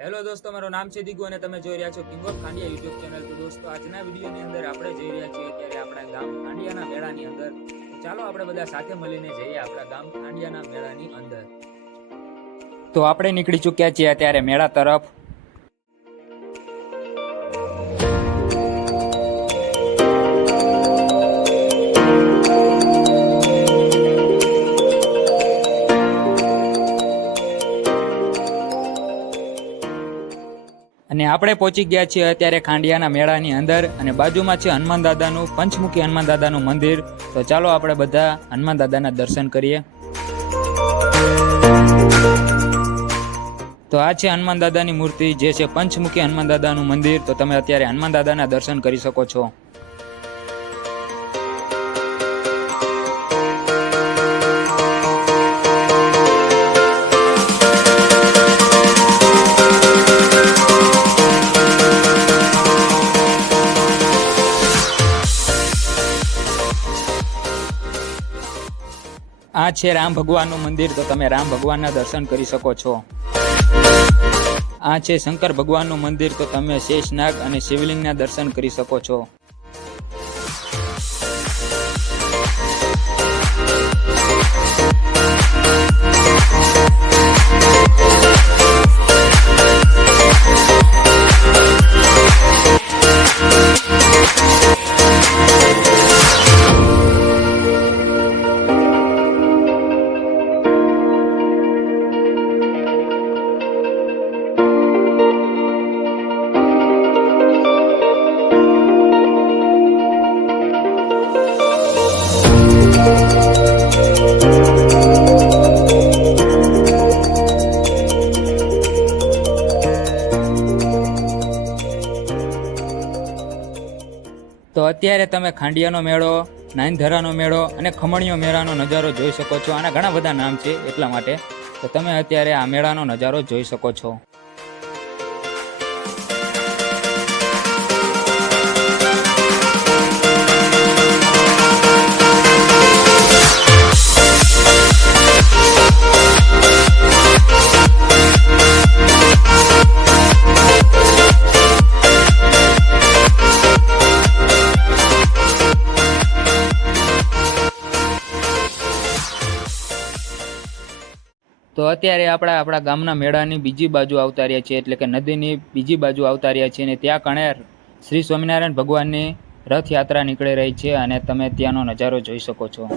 Hello દોસ્તો, મારું નામ છે દિગુ અને તમે જોઈ રહ્યા છો king of Khandiya YouTube channel. તો દોસ્તો, આજના વિડીયોની અંદર આપણે જઈ રહ્યા છીએ ત્યારે આપણા ગામ ખાંડિયાના મેળાની અંદર। તો ચાલો આપણે બધા સાથે મળીને જઈએ આપણા ગામ ખાંડિયાના મેળાની અંદર। તો આપણે નીકળી ચૂક્યા છીએ અત્યારે મેળા તરફ। અને આપણે પહોંચી ગયા છીએ અત્યારે ખાંડિયાના મેળાની અંદર અને બાજુમાં છે હનુમાન દાદાનું પંચમુખી હનુમાન દાદાનું મંદિર। તો ચાલો આપણે બધા હનુમાન દાદાના દર્શન કરીએ। તો આ છે હનુમાન દાદાની મૂર્તિ, જે છે પંચમુખી હનુમાન દાદાનું મંદિર। તો તમે અત્યારે હનુમાન દાદાના દર્શન કરી શકો છો। આ છે રામ ભગવાનનું મંદિર। તો તમે રામ ભગવાનના દર્શન કરી શકો છો। આ છે શંકર ભગવાનનું મંદિર। તો તમે શેષનાગ અને શિવલિંગના દર્શન કરી શકો છો। તો અત્યારે તમે ખાંડિયાનો મેળો, નાઈનધરાનો મેળો અને ખમણીયો મેળાનો નજારો જોઈ શકો છો। આના ઘણા બધા નામ છે એટલા માટે। તો તમે અત્યારે આ મેળાનો નજારો જોઈ શકો છો। તો અત્યારે આપણા ગામના મેળાની બીજી બાજુ આવતા રહ્યા છીએ, એટલે કે નદીની બીજી બાજુ આવતા રહ્યા છીએ અને ત્યાં કણે શ્રી સ્વામિનારાયણ ભગવાનની રથયાત્રા નીકળી રહી છે અને તમે ત્યાંનો નજારો જોઈ શકો છો।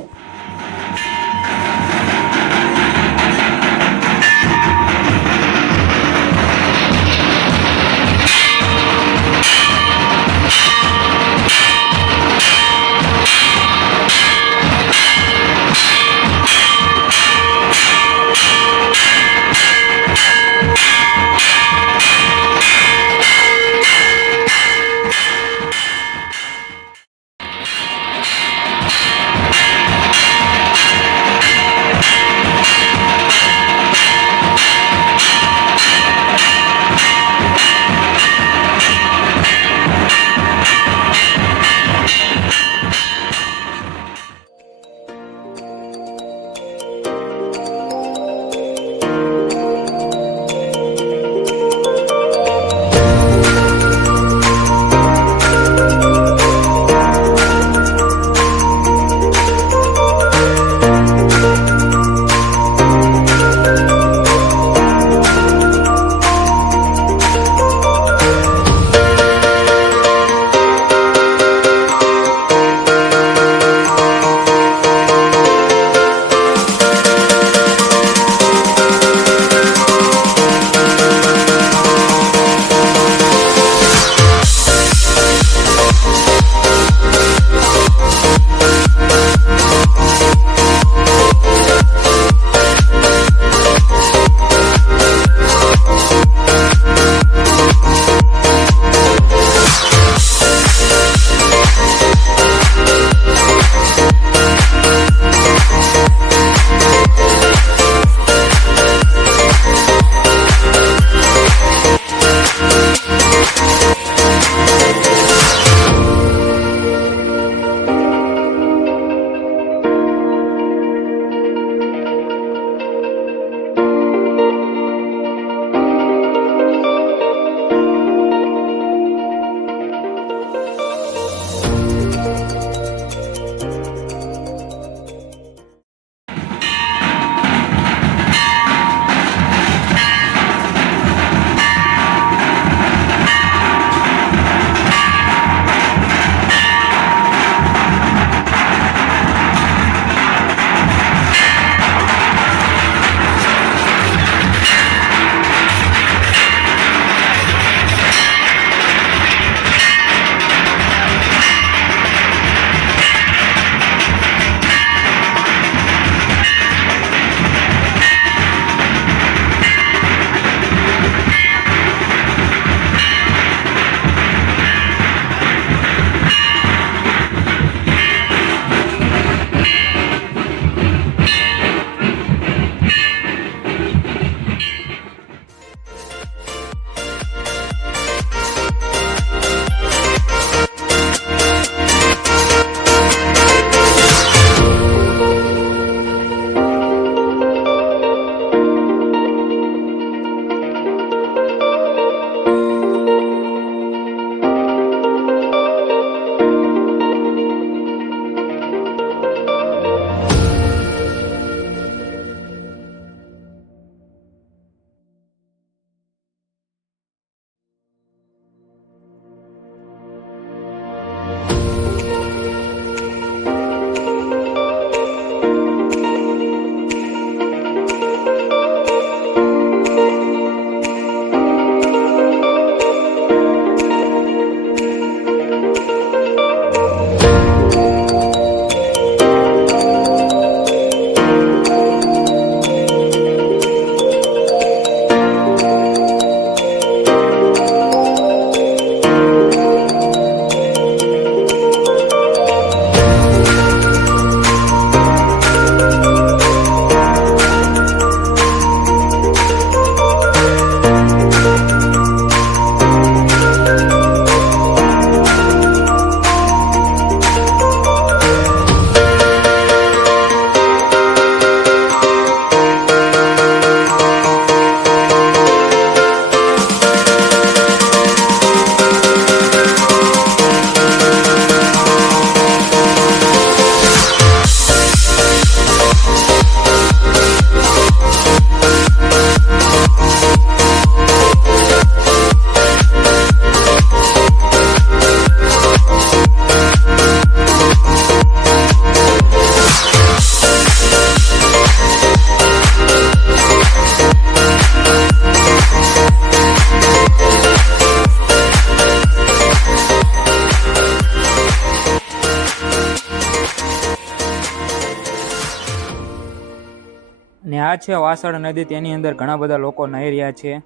આ છે વાસળ નદી, તેની અંદર ઘણા બધા લોકો નાહી રહ્યા છે.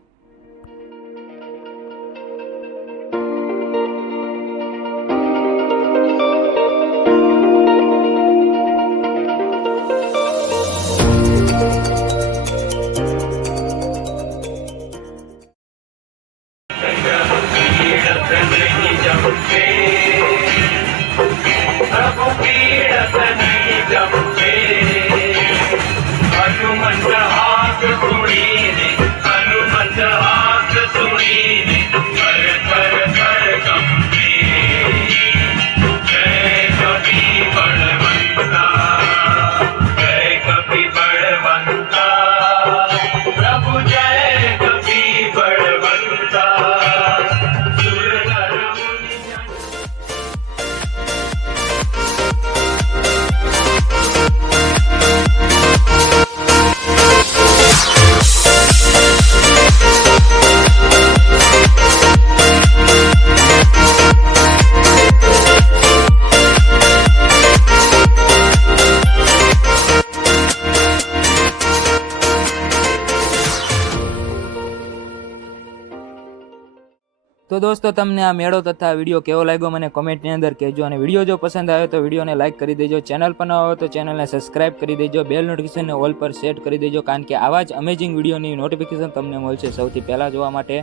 તો દોસ્તો, તમને આ મેળો તથા વિડીયો કેવો લાગ્યો મને કોમેન્ટની અંદર કહેજો. અને વિડીયો જો પસંદ આવ્યો તો વિડીયોને લાઇક કરી દેજો. ચેનલ પર ન હોય તો ચેનલને સબસ્ક્રાઇબ કરી દેજો. બેલ નોટિફિકેશનને ઓલ પર સેટ કરી દેજો, કારણ કે આવા જ અમેઝિંગ વિડીયોની નોટિફિકેશન તમને મળશે સૌથી પહેલાં જોવા માટે.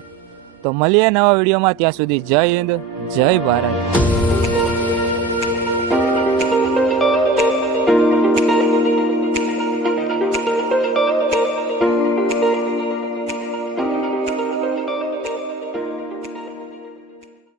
તો મળીએ નવા વિડીયોમાં. ત્યાં સુધી જય હિન્દ, જય ભારત.